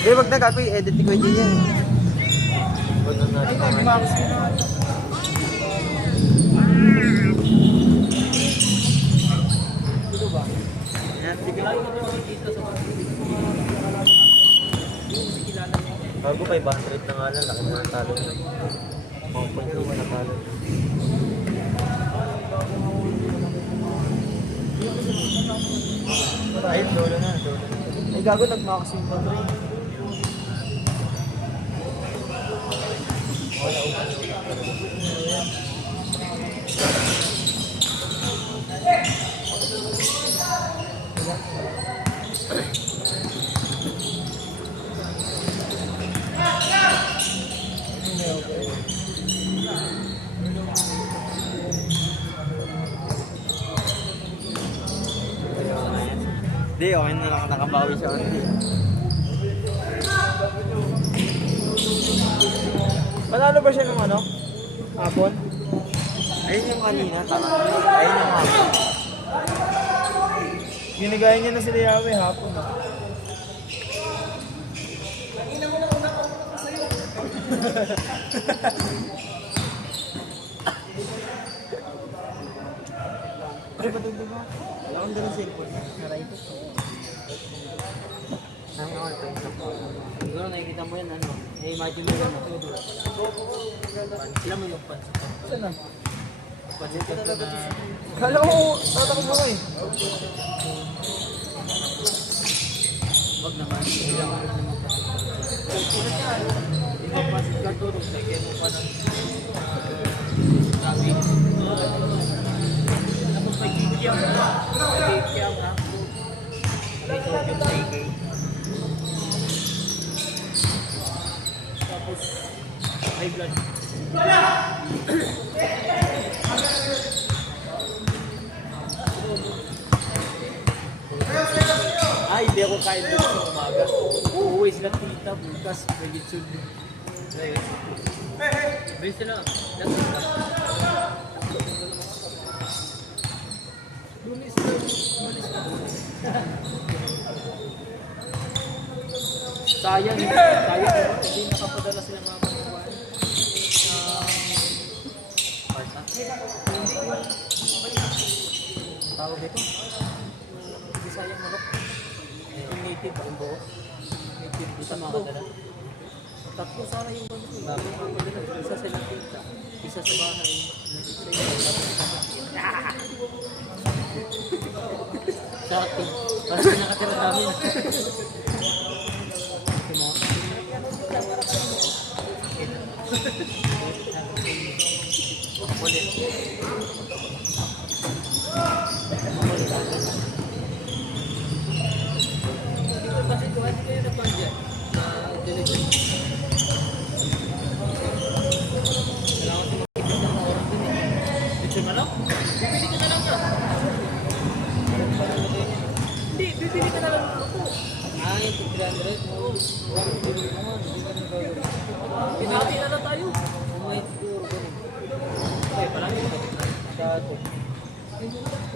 Hindi, wag na kakoy. Edit ni Kuya Jay yan. Wag na natin. Ay, Max. Ito ba? Sige lang ito makikita sa bago 500 na nga lang. Laki na ng talo na. 1.2 na talo. Ayun, dolo na. Ay, gago, nag-maximum pa rin. Wala upan. Hindi, okay na lang nakabawi siya. Manalo ba siya ng ano? Hapon? Ayun yung kanina, tama. Ayun yung hapon. Ginagaya niya na sila Yahweh hapon. Pre, patugtog mo. Wala akong dalang cellphone. Naray ito. Ay, ako ito. Siguro nakikita mo yan, ano? I-imagine mo yan, ano? Sila mo yung pansit. Saan na? Pansit ka na... Kala ko, tatakot mo eh. Wag naman. Sila mo naman. Kulat yan. Ibang pansit ka to. Lagyan mo pa ng... Sabi. Tapos may kikiam na. May kikiam na. May sodium na ikay. Tapos, high blood. Ay, hindi ako kain doon sa umaga. Uuwi sila tita, bukas, pwede sud. Bring sila. Lunis na. Sayang, hindi nakapadala sila mga pagkakuan. Tawag dito? Hindi sayang manok. Yung native, ang buo. Native, isa makakadala. Tatlo sana yung manok. Isa sa nakita, isa sa bahay. Shocking. Parang nakatira sa amin. Bibili ka na lang ng luto. Ay, 300. Pinati na lang tayo. Okay, palagi na. Dati.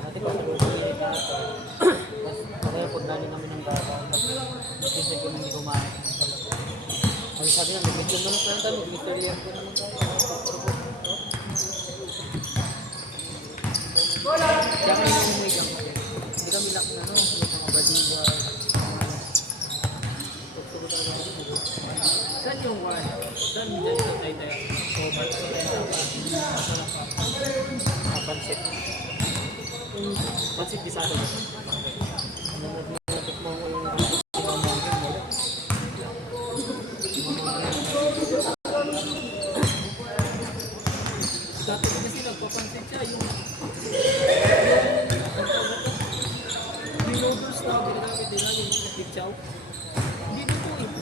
Dati pa sa luto niya ito. Kaya pag nali kami ng bata, kasi kung hindi kumain. Ang sabi nga, medyo manok lang tayo, mag-victorian ko naman tayo. Kaya kayo nang umuwi lang. Hindi kami lang na, no? Mga badiwa. Saan yung wine? Saan dyan sa tayo-tayo? Pansit. Pansit bisado ba? Dati kasi nagpapansit siya yung noodles na ginagamit nila yung picchaw. Hindi na po eh.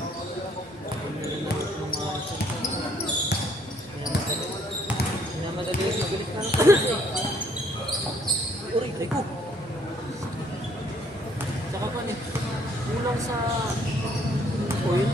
Madali yung galit na lang kasi. Uy, teko. Saka pa eh. Kulang sa oil.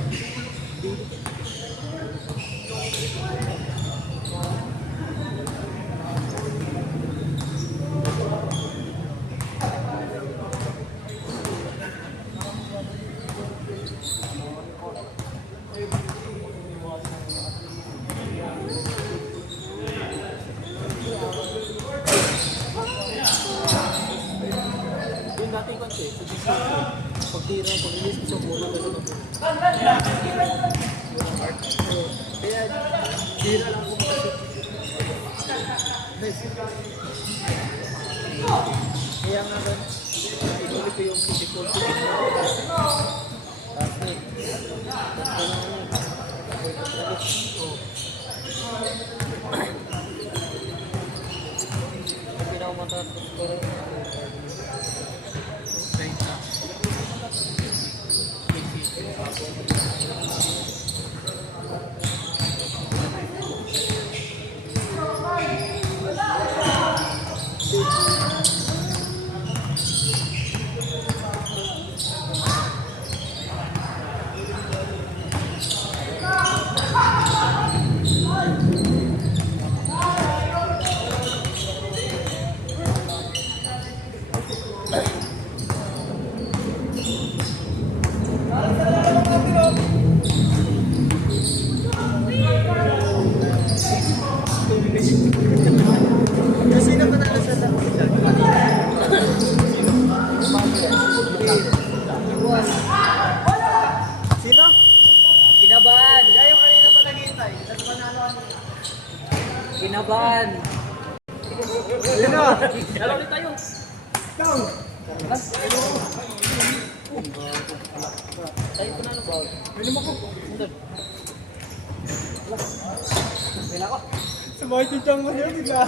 iwan ko eh. Sa dito. Pag release ko sa muna, gano'n ako. Kaya, tira lang ako kasi. Kaya nga ba, inulit ko yung default ko. Tapos pinakamatapos ko rin. Kasi na panalo sa lahat. Sino? Kinabahan. Kaya yung kanina pa naghihintay. Tapos panalo ano? Kinabahan. Sino? Lalo ulit tayo. Ikaw. Tayo panalo ba? Pwede mo ko. Pwede ako. Sumakit yung tiyang mo niya, bigla.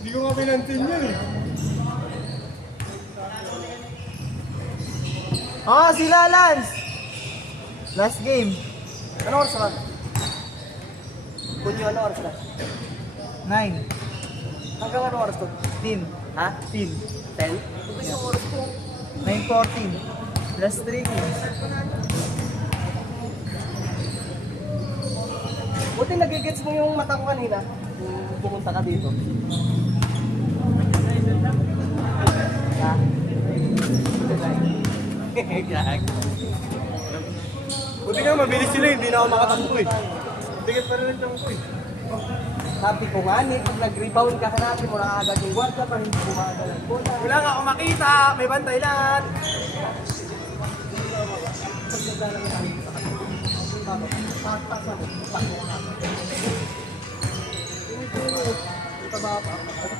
Hindi ko nga pinansin yun eh. Ah, sila Lance! Last game. Ano oras ka? Kunyo, ano oras na? 9. Hanggang ano oras to? 10. Ha? 10. 10? Ito yung oras ko. 9:14. Last 3 games. Buti nagigets mo yung mata ko kanina. Kung pumunta ka dito. Ha? Gag. Buti nga, mabilis sila, hindi na ako makatampo eh. Bigat pa rin ang tampo eh. Sabi ko nga, pag nag-rebound ka, hanapin mo na agad yung guarda para hindi bumagal ang bola. Wala nga ako makita, may bantay lahat. Kasi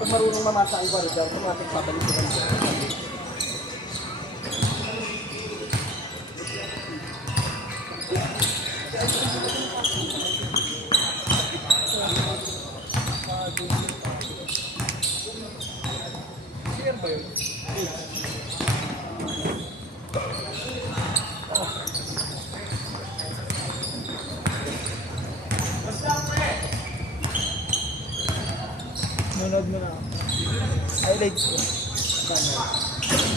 pag marunong mamasa ang guarda, automatic babalik ko kanina. Nunod mo na. Highlights ko.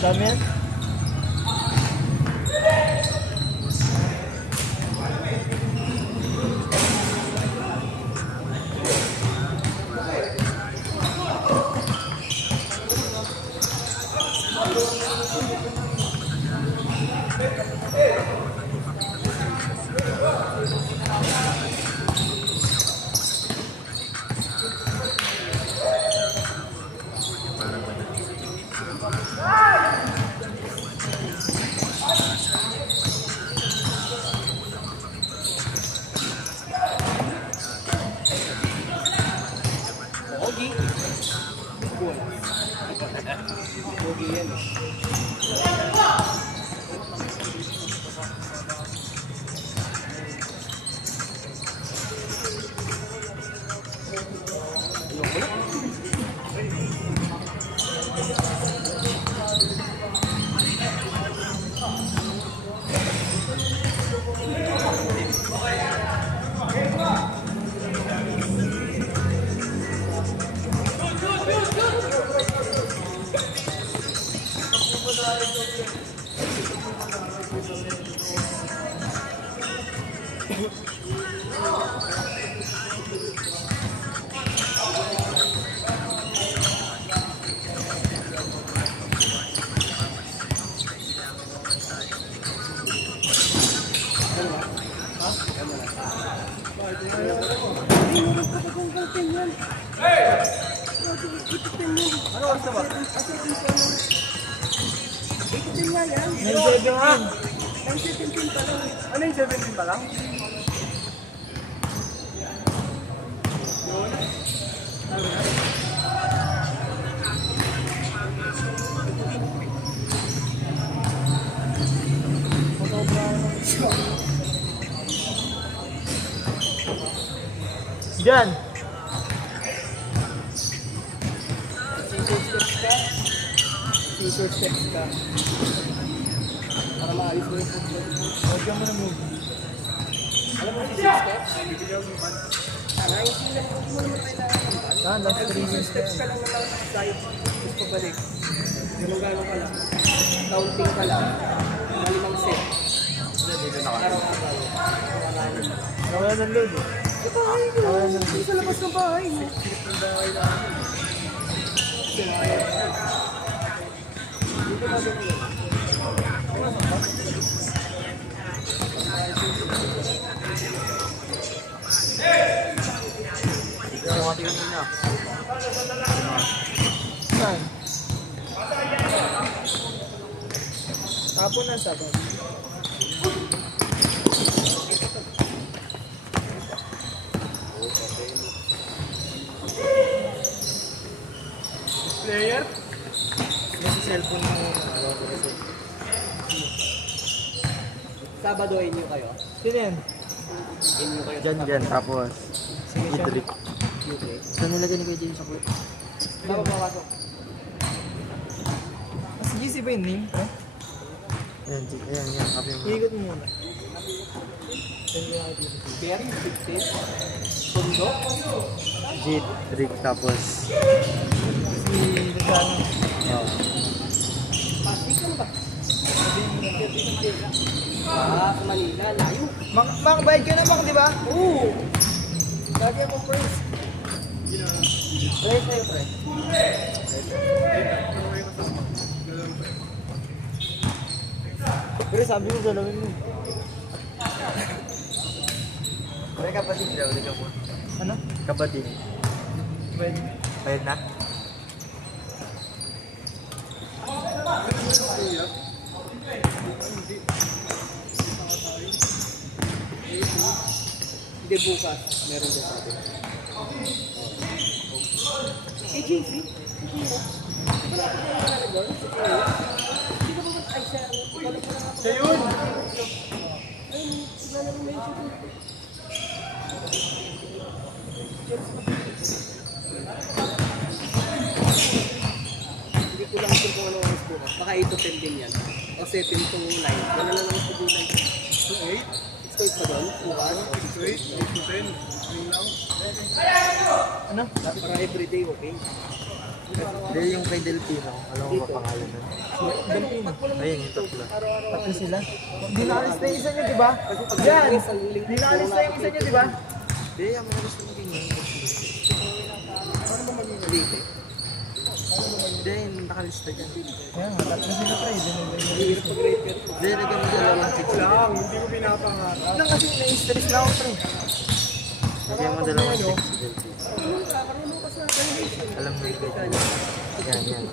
Dami yan? Ano oras na ba? nga yan. 9-17. 9-17 pa lang. Ano yung 17 pa lang? Diyan. Scissor steps ka. Para maayos mo yung football. Huwag ka mo na move. Alam mo yung scissor steps? Bibigyan mo ba? Tanga, hindi lang mo naman kailangan. Last 3 Scissor minutes. steps ka lang naman sa side. Tapos pabalik. Gano'n ka lang. Counting ka lang. Malimang set. Araw-araw. Nawala ng load eh. Nawala ng load. Sa labas ng bahay. Yung mga tingin niya. Saan? Tapon na sabon. Player? Yung cellphone mo. Sabado inyo kayo. Sino yan? Inyo kayo. Dyan, tapos idrik. Okay. Saan nilagay ni Kuya James sa kulit? Baka mapasok. Si GC ba yung name? Ayan, copy mo. Iikot mo muna. Saan ko nakikita? Bear, 15. Tundo. Jit, Rick, tapos Si Luzano. Pasig ka ba? Ah, sa Manila. Layo. Mak, bayad ka na Mak, di ba? Oo. Dati ako first. Pre, sa'yo, pre. Pero sabi mo galawin mo. May kapatid daw, hindi ka po. Ano? Kapatid. Pwede. Bayad na? Hindi bukas. Meron din sabi. AJC? Wala pa kayo na doon? Hindi ka ba ay siya? Siya yun! Ay, wala na rin medyo. Hindi ko lang kung ano ang bukas. Baka 8 to 10 din yan. O 7 to 9. Wala na lang sa bulan. 8? 6 pa doon? Bukas? 8 to 10. Ano? Para everyday, okay? Hindi, yung kay Delpino. Alam mo ba pangalan nun? Delpino. Ayun, yung tatlo. Tatlo sila. Hindi naalis na yung isa nyo, di ba? Yan! Hindi naalis na yung isa nyo, di ba? Hindi, ang mga gusto maging yun. Hindi, nakalista dyan. Yan, tatlo sila pre. Hindi, naging mo dalawang fix. Hindi ko pinapangarap. Lang kasi na-stress lang ako pre. Naging mo dalawang fix si Delpino. Alam mo ito. Yan.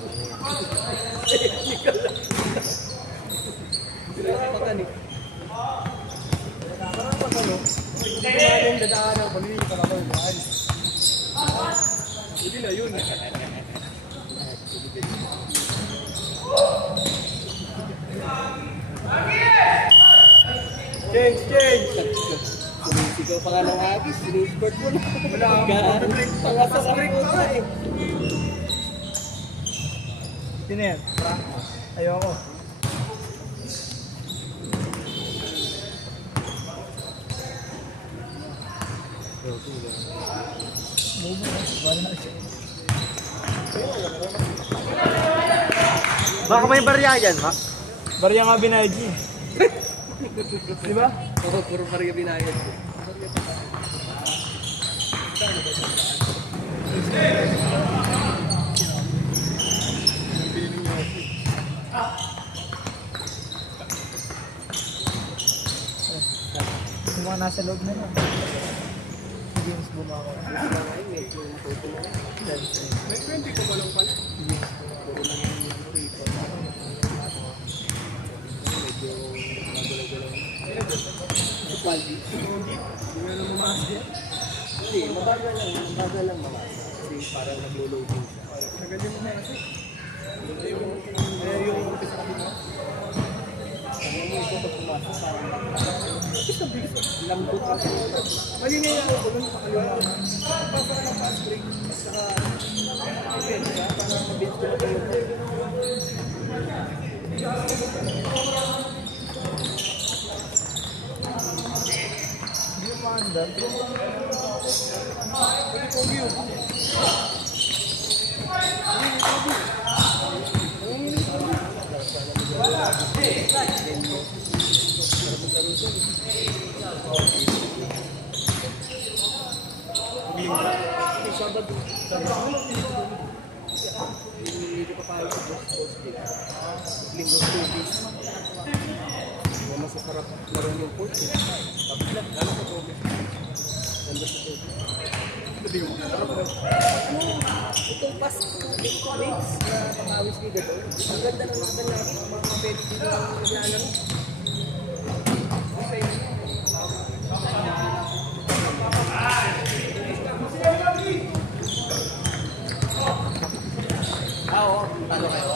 Parang magano. Hindi ko na yung dadaanan. Pamili ka na ako. Hindi na yun. Change! Sumisigaw pa nga ng agis. Sinusbert mo na. Wala. Pangasasarap mo ka eh. Sino yan? Ayoko. Baka may barya dyan, ma? Barya nga binayad niya. Di ba? Oo, puro pariya binayad. Yung mga nasa loob na lang. Si James bumako. Ay, medyo photo na. May 20 ka ba lang pala? Si James bumako. Puro lang yung rito. Baldi. Hindi mo na mamas yan? Hindi, mabagal lang mamas. Kasi parang naglo-loading siya. Tagal yung mamas eh. Yung umpisa kami mo. Kaya mo ito pag pumasok, parang lambot lang siya. Mali nga yung ako lang nakaliwa. Papa ka ng fast break. At saka, event siya, parang mabilis ko na tayo. Hindi ko pa pala sa post din. Linggo 2 days. Masasarap laro yung pork. Tapos lang, lalo sa tobe. Ganda sa tobe. Itong pas mix na pangawis ni Gato. Ang ganda ng natin natin. Ang mga kapatid dito ang naglalaro. Okay. Oo, talo kayo.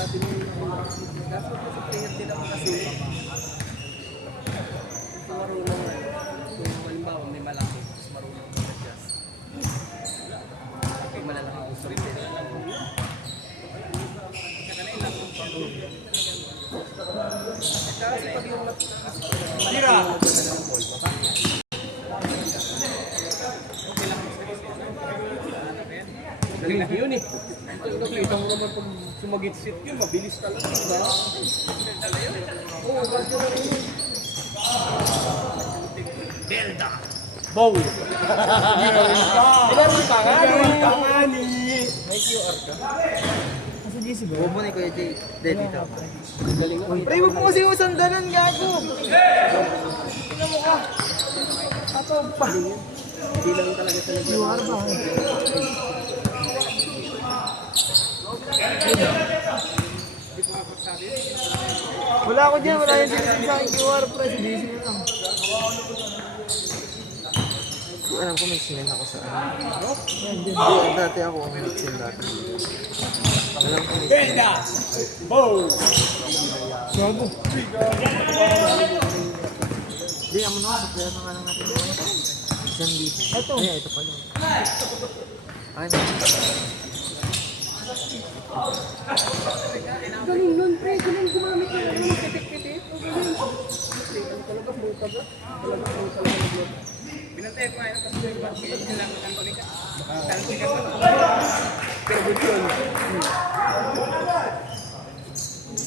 Dati sa player din ako kasi marunong kung halimbawa may malaki mas marunong mag-adjust. May malalaki gusto rin din. Saka na ilang kasi pag yung tira! Galing yun eh. Nakita mo naman kung sumagit-sit yun, mabilis talaga, diba? Oo, bagyo na rin yun. Belda! Bow! Ilan mo pangani? May QR ka? Nasa GC ba? Huwag mo ni Kuya Jay. Hindi, dito. Galing nga. Pre, huwag mo kasi yung sandalan, gago. Tingnan mo ka. Ataw pa. Hindi lang talaga talaga. QR ba? Wala ako dyan, wala yung sinasin sa akin QR, pre, sa GC na lang. Alam ko may sinend ako sa ano. Yan, dyan. Hindi, dati ako ang nag-send dati. Alam ko may sinend. Gago. Hindi, amo na ako. Kaya na nga lang natin naman ito. 1,000. Ito. Ay, ito pala. Ay, Galing nun, pre. Galing gumamit na lang ng pitik-pitik. O galing. Talaga buka ba? Talaga buka lang. Binantay ko ngayon kasi yung bakit lang ang balikan. Pero good yun.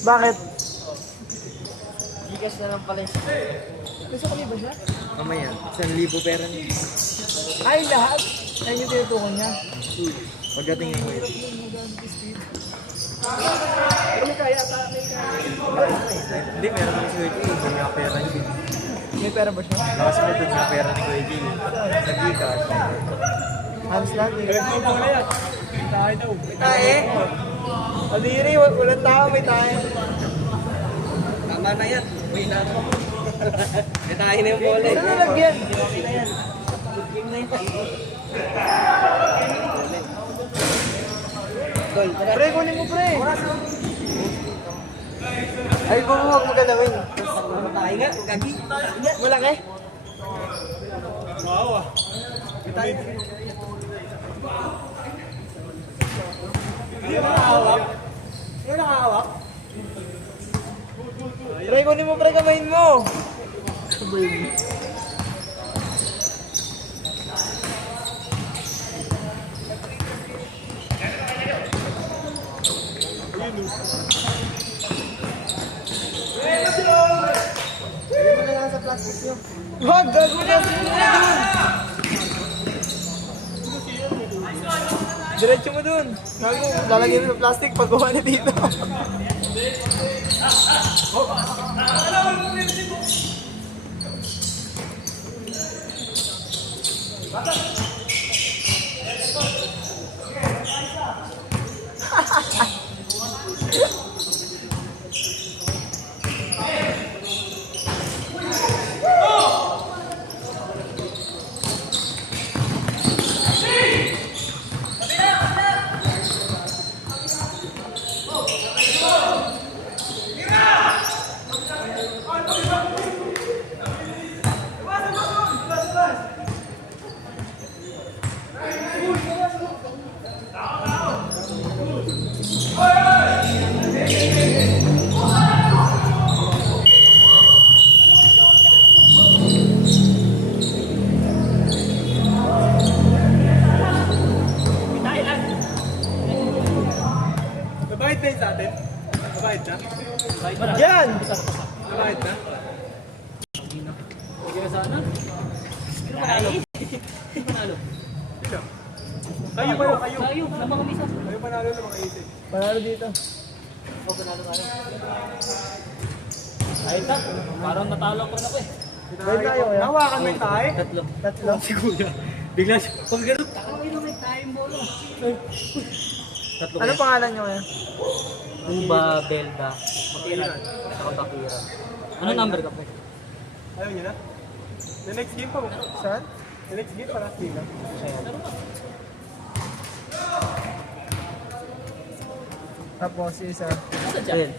Bakit? Gigas na lang pala yung Gusto ko ba siya? mamaya. 1,000 pera niya. Ay, lahat. Ayun yung tinutukan niya. Pagdating yung Kuya. Pero may kaya sa akin. Hindi, meron ako si Kuya Jay. Hindi nga pera niya. May pera ba siya? Nakasunod nga pera ni Kuya Jay. Sa Gcash. Halos lahat eh. Tayo daw. Tae? Aliri, walang tao, may tae. Tama na yan. May nato. May tayo na yung bola. Saan nalagyan? Okay na yan. Game na yan. Gol. Pre, kunin mo pre. Ay, huwag mo galawin. Tayo nga. Gagi. Malaki. May tayo. Hindi mo nakahawak. Hindi mo nakahawak. Pre, kunin mo pre, kamayin mo. Wag, gago na. Diretso mo dun. Gago, lalagyan mo sa plastic pag gawa na dito. Nabayad na yun sa atin? Nabayad na? Yan! Nabayad na? Sige na sana. Sino panalo? Sino panalo? Sino? Kayo ba? Kayo? Tayo, napakamisa. Kayo panalo ng mga isip. Panalo dito. O, panalo. Ayun ta, parang natalo ko na ako eh. Dahil tayo, ya. Nawakan mo yung tayo? Tatlo. Siguro. Bigla siya. Pag gano'n, takawin na may time bola. Tatlo Ano pangalan nyo kaya? Uba, Belda, Makiran, saka Bakiran. Ano number ka pa? Ayaw niyo na? The next game pa mo. Saan? The next game para sila. Tapos isa. Ayun.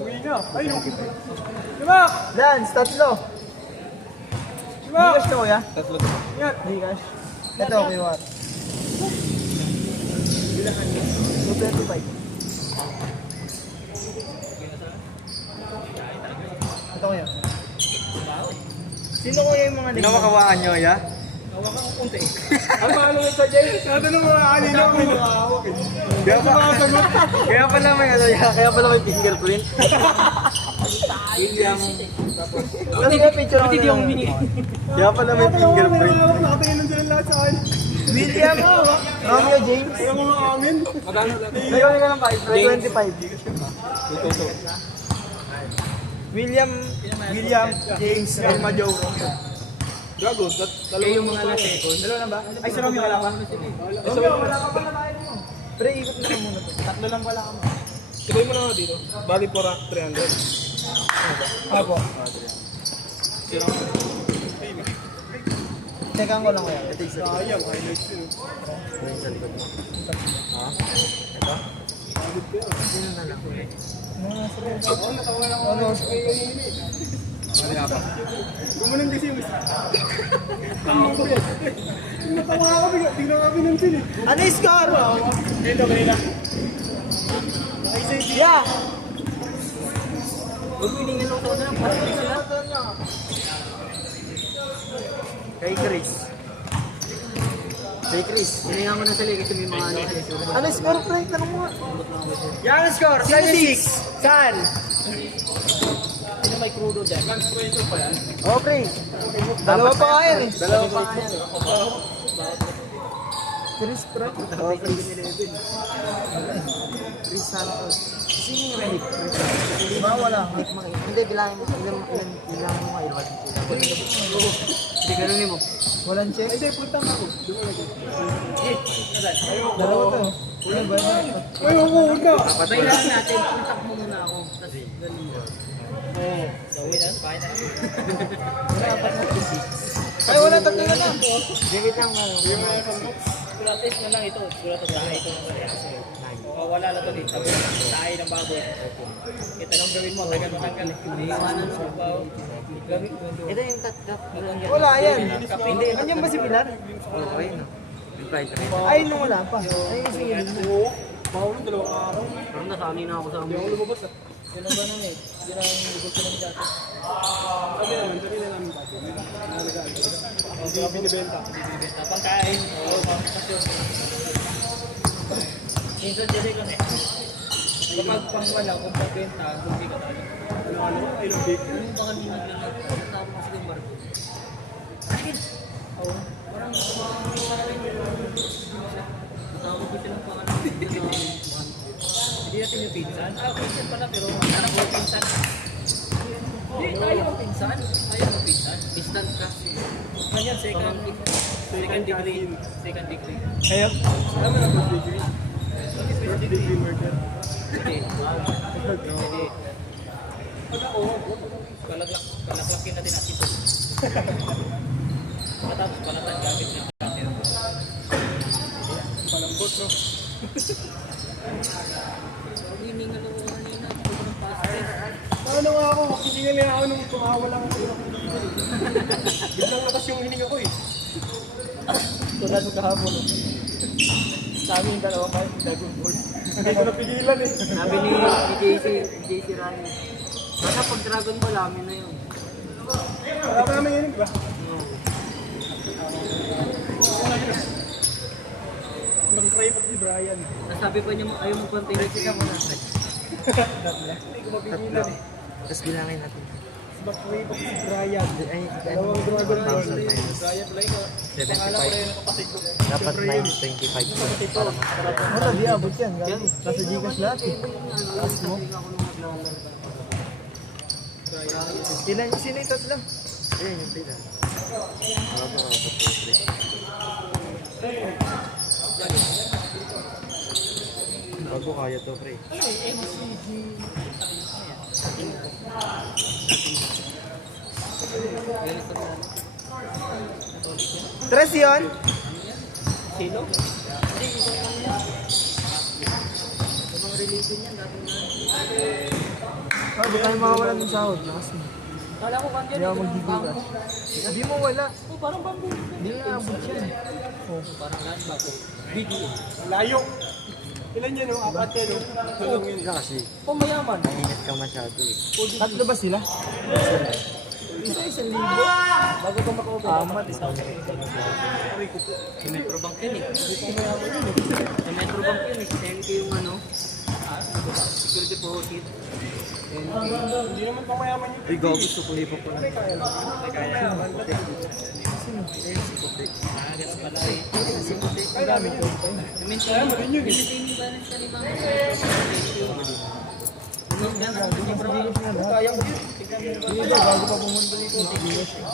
Uwi na. Ayun. Diba? Lance, tatlo. Diba? Gcash to kuya? Tatlo. Yan. Gcash. Ito, okay, what? 225. Ito kuya. Sino kuya yung mga Pinawakawaan nyo, ya? Hawakan ko konti. Ang paano mo sa Jay? Sabi ng mga kanina ko nakahawak eh. Kaya pala may ano, kaya pala may fingerprint. William. Kasi may picture Hindi ako ako na. binigay. Kaya pala may fingerprint. Nakatingin lang sila lahat sa akin. William, Romeo James. Ayaw mo mga amin. Magkano lang? Nagawin ka ng 25. William James Elma Joe. Gago, Kaya yung mga last second. Dalawa na ba? Ay, si Romeo wala pa. Romeo, wala ka pa na tayo mo. Pre, ikot na muna to. Tatlo lang pala kami. Sabay mo na ako dito. Bali po 300. Apo. Teka ko lang kaya. Ito isa. Sayang, highlights yun. Ano? Gumunang kasi yung isa. Natawa ako bigla. Tingnan kami ng sin eh. Ano yung score? Ito, kanina. Yeah! Huwag hiningan lang ako na. Pasok sila. Kay Chris. Kay Chris, hiningan ko na sila kasi may mga ano sila. Ano yung score, pre? Tanong mo nga. Yan ang score. 6. Saan? Sino may crudo dyan? Oh, pre. Dalawa pa nga yan eh. Dalawa pa nga yan. Chris, pre. Oh, Chris. Chris Santos. Sino yung hit? Diba wala? Hindi, bilangin mo. Bilangin mo nga ilan. Hindi, ganunin mo. Walang check? Hindi, putang ako. Dalawa to. Ano ba yun? Ay, huwag na. Patay lang natin. Puntak mo muna ako. Tapos ganunin mo. Oo. Gawin na. Kaya na. Ay, wala tatlo na lang. Wait lang nga. Suratis na lang ito. Suratis na lang ito. Wala na to dito. Sabi, tayo ng baboy. Ito lang gawin mo. Tagal matanggal. Hindi iwanan sa babaw. Ito yung tatap. Wala yan. Hindi. Andiyan ba si Pilar? Oo, ayun. Ay, nung wala pa. Ay, yung singilin mo. Bawal ng 2 araw. Parang nasanay na ako sa Hindi ako lumabas ah. Sino ba nang eh? Sino ang gusto ng dati? Sabi namin dati. Nalagaan ko. Hindi binibenta. Pangkain. Oo, pangkasyon. Minsan dyan ko na eh. Kapag pangwala, kung pagbenta, hindi ka tayo. Ano? I love big. Ano ba kanina lang nagtapos mo sa limbar? Akin! Oo. Parang tawag ko silang pangalan. Hindi natin yung pinsan. Pinsan pala pero anak ko pinsan. Hindi, tayo ang pinsan. Tayo ang pinsan. Distant ka. Ganyan, second degree. Second degree. Kayo? Alam mo na degree. Hindi. Hindi. Kalaklakin natin at ito. Matapos palatan gamit ng cutter. Palambot, no? Hiningal ako kanina. Sobrang passport. Ano nga ako? Hiningal niya ako nung tumawa lang ako. Biglang lakas yung hininga ko eh. Tulad ng kahapon. Sa amin yung dalawa pa, Dragon Ball. Hindi ko napigilan eh. Sabi ni JC Rani. Basta pag Dragon Ball, amin na yun. Wala pa naman yun, di ba? Mag-try pa si Brian. Sabi pa niya, ayaw mo continue. Sige mo na. Hindi ko mapigilan eh. Tapos bilangin natin. Mag-try pa si Brian. Ay, Dalawang Dragon Ball. 1,000 minus Brian pala yun. Pangalan ko rin nakapatid ko. dapat minus 25 para Wala, di abot yan. Gabi. Nasa Gcash lahat eh. Taas mo. Ilan yung sino yung tatlo? ayun yung pila. Bago kaya to, pre. Tres yun? Sino? Oh, di tayo makawalan ng sahod. Lakas mo. Kala ko kanyan. Hindi ako mag-Gcash. Hindi mo wala. Oh, parang bamboo. Hindi nga abot yan. Oh. Parang lahat ba ito? Video. Layo. Ilan yan, no? Apat yan, no? Tulong yun. Kasi, Pumayaman. nangingat ka masyado eh. Tatlo ba sila? Isa 1,000. Bago ka maka-open. Amat, isang Sa Metrobank yun eh. Sa Metrobank yun eh. 10K yung ano. Security deposit. Hindi naman pamayaman yun. Uy, gabi, sukuli pa pala. Agas pala eh. Ay, dami yun. Maintain ba ng balance ka ni Mama? Kaya mo yun. Hindi ba, bago pa pumunta dito. Gcash eh.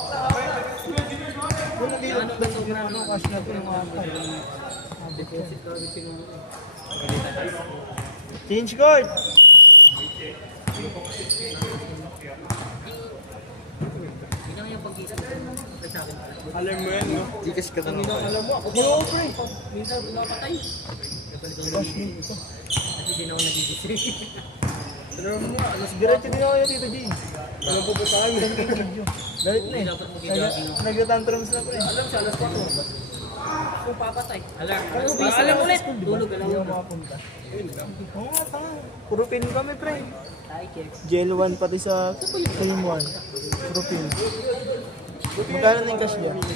Ano ba ito? Ano, cash na ito yung mga Deposit ka ulit siguro. change card! Hindi na yung pagkita. Sa akin pala. Alam mo yan, no? Gcash ka na lang. Alam mo, ako Oo, pre. Minsan napatay. Kasi di na ako nag-i-disray. alam mo nga, alas Diretso din ako yung Tito G. Walang pupuntahan. Galit na eh. Dapat mo gigawin. Nag-tantrums na ko eh. Alam siya, alas 4. Kung papatay. Alam ulit. Tulog Hindi ako alam mo. makapunta. Oo nga, tanga. Puro pin kami, pre. Ay, check. Gel 1 pati sa Film 1. Puro pin. Magkano na yung cash niya? Hindi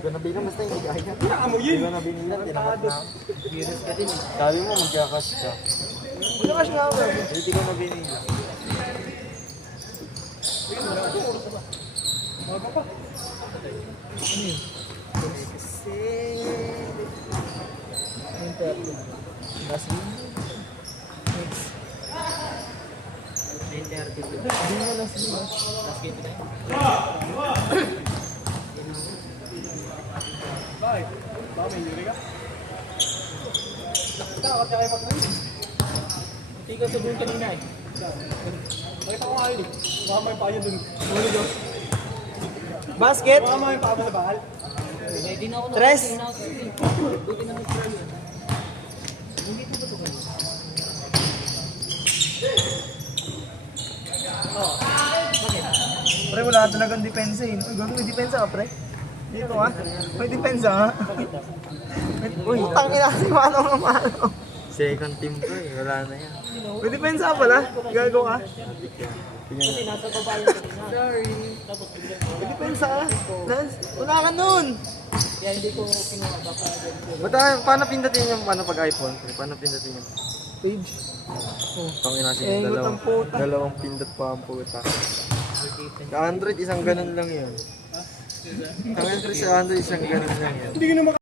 ko nabilang, basta hindi kaya. Wala mo Hindi yun. ko nabilang, tinakat na ako. Virus ka din eh. Sabi mo, magkakas ka. Magka-cash nga ako. Hindi ko nabilang. Maga pa. Ano yun? Yung 30. Last game. Next. 9:30. Hindi mo last game. Last game na. Bakit? Baka may yuri ka? Takot niya kayo mag-uwi. Hindi ka sabihin kanina eh. Nakita ko nga yun eh. Baka may payo dun. Tulog yun. Basket! Baka may payo sa bahal. Hindi na ako Tres. Buti na mag-try yun. Hindi ko ba ito kayo? Pre, wala ka talagang depensa eh. Uy, gano'n may depensa ka, pre? Dito ha? May depensa ha? Uy, tangina si Manong ang Manong. Second team ko eh, wala na yan. May depensa ka pala? Gago ka? Kasi nasa baba yung kanina. Sorry. Tapos bigla. May depensa ka? Lance, wala ka nun! Kaya hindi ko kinuha baka dyan. Paano pindutin yung paano pag iPhone? Paano pindutin yung Page. pangina Eh, ingot ang puta. dalawang pindot pa ang puta. Sa Android, isang ganun lang yun. Sa Android, isang ganun lang yun. Hindi ko naman